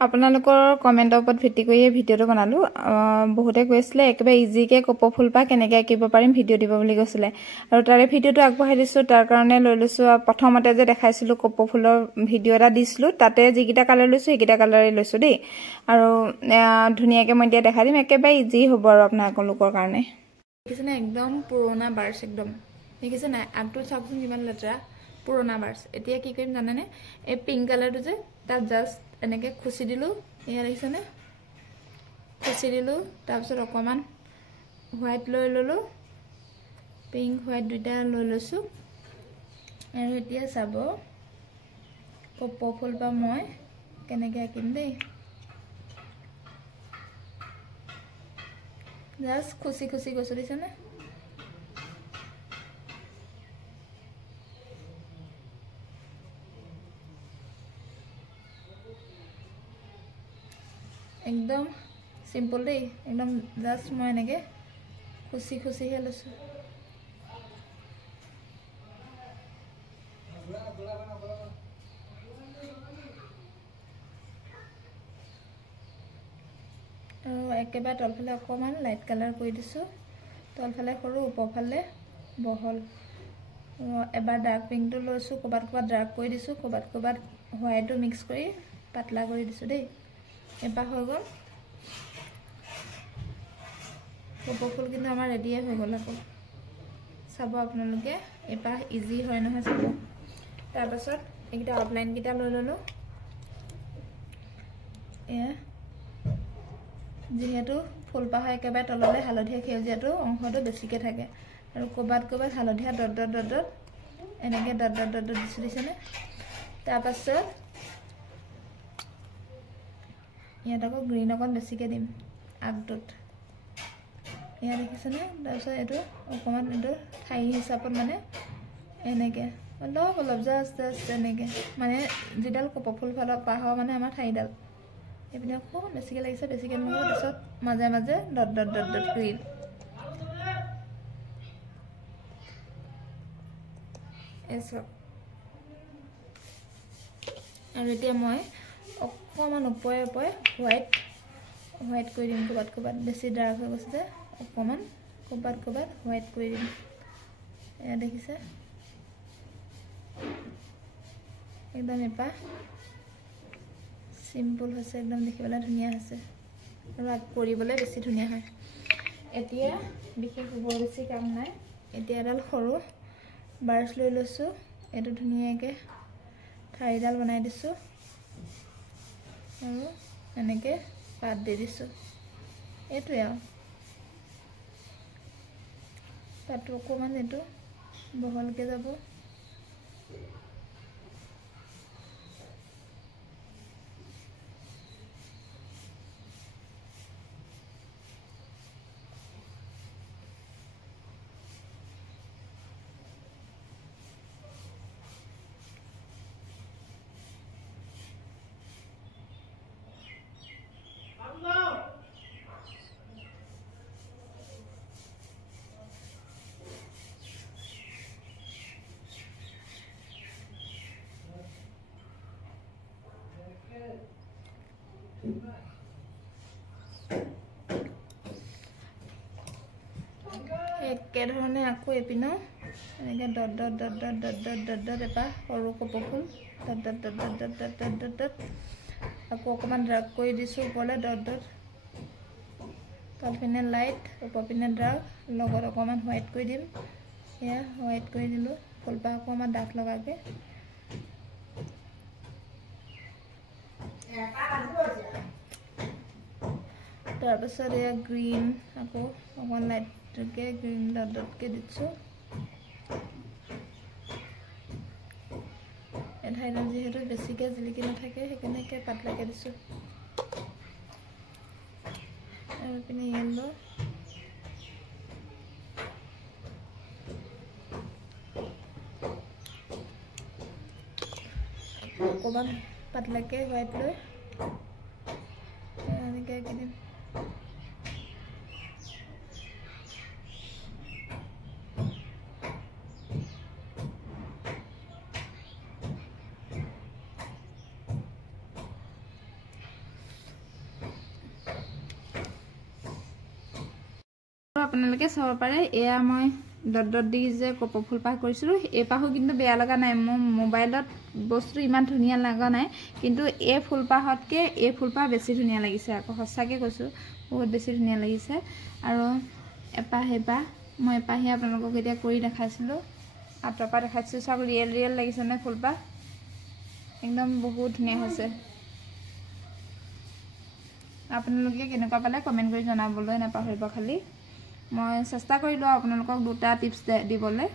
আপোনালোকৰ কমেন্টৰ ওপৰত ভিত্তি কৰি এই ভিডিঅটো বনালো বহুতে কৈছিলে একেবাৰে ইজিকে কপৌ ফুল পা কেনেকৈ আঁকিব পাৰিম ভিডিঅ দিব বুলি কৈছিলে আৰু তাৰে ভিডিঅটো আগবঢ়াই দিছো তাৰ কাৰণে লৈ লৈছো প্ৰথমতে যে দেখাইছিলো কপৌ ফুলৰ ভিডিঅ এটা দিছিলো তাতে যিকিটা কালাৰ লৈছো এইকিটা কালাৰে লৈছো দেই আৰু ধুনিয়াকে মই দিয়া দেখাই দিম একেবাৰে ইজি হ'ব আৰু আপোনালোকৰ কাৰণে দেখিছেনে একদম পুৰণা বাৰ্ছ একদম দেখিছে না আগটো চাওকচোন কিমান লেতেৰা পুৰণা বাৰ্ছ এতিয়া কি কৰিম জানেনে এই পিংক কালাৰটো যে তাত জাস্ট এনেকে খুচি দিলো ইয়া দেখিছেনে খুচি দিলো তাৰপিছত অকমান হোৱাইট লৈ ললো পিংক হোৱাইট দুটা লৈ লৈছো আৰু এতিয়া চাব কপৌ ফুল পা মই কেনেকৈ আঁকিম দেই জাস্ট খুচি খুচি গৈছো দিছেনে एकदम सिंपल दे एकदम जस्ट मैं एनेके खुशी खुशी हे लैसो एकेबारे तलफाले अकमान लाइट कलर कर दिसो तलफाले सरू उपरफाले बहल एबार डार्क पिंक तो लैसो कबात कबात डार्क कर दिसो कबात कबात व्हाइट मिक्स कर पातला कर दिसो देई एबार हो गल कपौ फुल किन्तु आमार रेडी हो गल आको चाब आपनालोके एबार इजी হয় নহয় চাব তাৰ পাছত এইটা আউটলাইন কিটা লৈ ললো এ যেহেতু ফুলপাহ একেবাৰে তললে হালধীয়া খেউজিয়াটো অংশটো বেছিকে থাকে আৰু কবাত কবাত হালধীয়া ডট ডট ডট ডট এনেকে ডট ডট ডট দিছিনে তাৰ পাছত ইয়াত আকৌ গ্ৰীন অকন বেছিকে দিম আগটোত ইয়া দেখিছেনে তাৰপিছত এটো অকমান এটো ঠাই হিচাপত মানে এনেকে অলপ অলপ জাস্ট এনেকে মানে যেডাল কপৌ ফুল ফল পাহ মানে আমাৰ ঠাইডাল এপিনে অকমান বেছিকে লাগিছে বেছিকে নগৰ তাৰপিছত মাজে মাজে dot dot dot dot green এসব আৰু এতিয়া মই অকমান উপৰে উপৰে হোৱাইট কৰি দিম কবাত কবাত বেছি ডাৰ্ক হৈ গৈছে যে অকমান কবাত কবাত হোৱাইট কৰি দিম এয়া দেখিছে একদম এপা সিম্পল হৈছে একদম দেখিবলৈ ধুনিয়া হৈছে আৰু আগ কৰিবলে বেছি ধুনিয়া হয় এতিয়া বিশেষ বৰ বেছি কাম নাই এতিয়া এডাল সৰু বাৰ্ছ লৈ লৈছো এটো ধুনিয়াকে ঠাইডাল বনাই দিছো আৰু এনেকে পাত দি দিছো এটো আৰু পাতটো অকমান এটো বহলকে যাব একে ধৰণে আকৌ এপিনো এনেকে dot dot dot dot dot dot dot dot এপা সৰু কপৌ ফুল dot dot dot dot dot dot dot dot dot আকৌ অকমান ডাৰ্ক কৰি দিছো ওপৰলে ডট ডট তলপিনে লাইট ওপৰপিনে ডাৰ্ক লগত অকমান হোৱাইট কৰি দিম এয়া হোৱাইট কৰি দিলো ফুলপাহ অকমান ডাৰ্ক লগাকে তাৰ পাছত এয়া গ্ৰীন আকৌ অকমান লাইট के ग्रीन डॉट डॉट के दिसो এঠাইডাল যেহেতু বেছিকে জিলিকি নাথাকে সেইকাৰণে কে পাতলাকে দিছো আৰু পিনে ইয়েলো অকমান পাতলাকে হোৱাইট লৈ এনেকে কিনে আপোনালোকে চাব পাৰে এয়া মই ডট ডট দি যে কপৌ ফুলপাহ কৰিছিলোঁ এই পাহো কিন্তু বেয়া লগা নাই মোৰ মোবাইলত বস্তু ইমান ধুনীয়া লগা নাই কিন্তু এই ফুলপাহতকৈ এই ফুলপাহ বেছি ধুনীয়া লাগিছে আকৌ সঁচাকৈ কৈছোঁ বহুত বেছি ধুনীয়া লাগিছে আৰু এপাহ এপাহ মই এপাহে আপোনালোকক এতিয়া কৰি দেখাইছিলোঁ আঁতৰৰ পৰা দেখাইছিলোঁ চাওক ৰিয়েল লাগিছে নে ফুলপাহ একদম বহুত ধুনীয়া হৈছে আপোনালোকে কেনেকুৱা পালে কমেণ্ট কৰি জনাবলৈ নাপাহৰিব খালি মই চেষ্টা কৰিলোঁ আপোনালোকক দুটা টিপছ দিবলৈ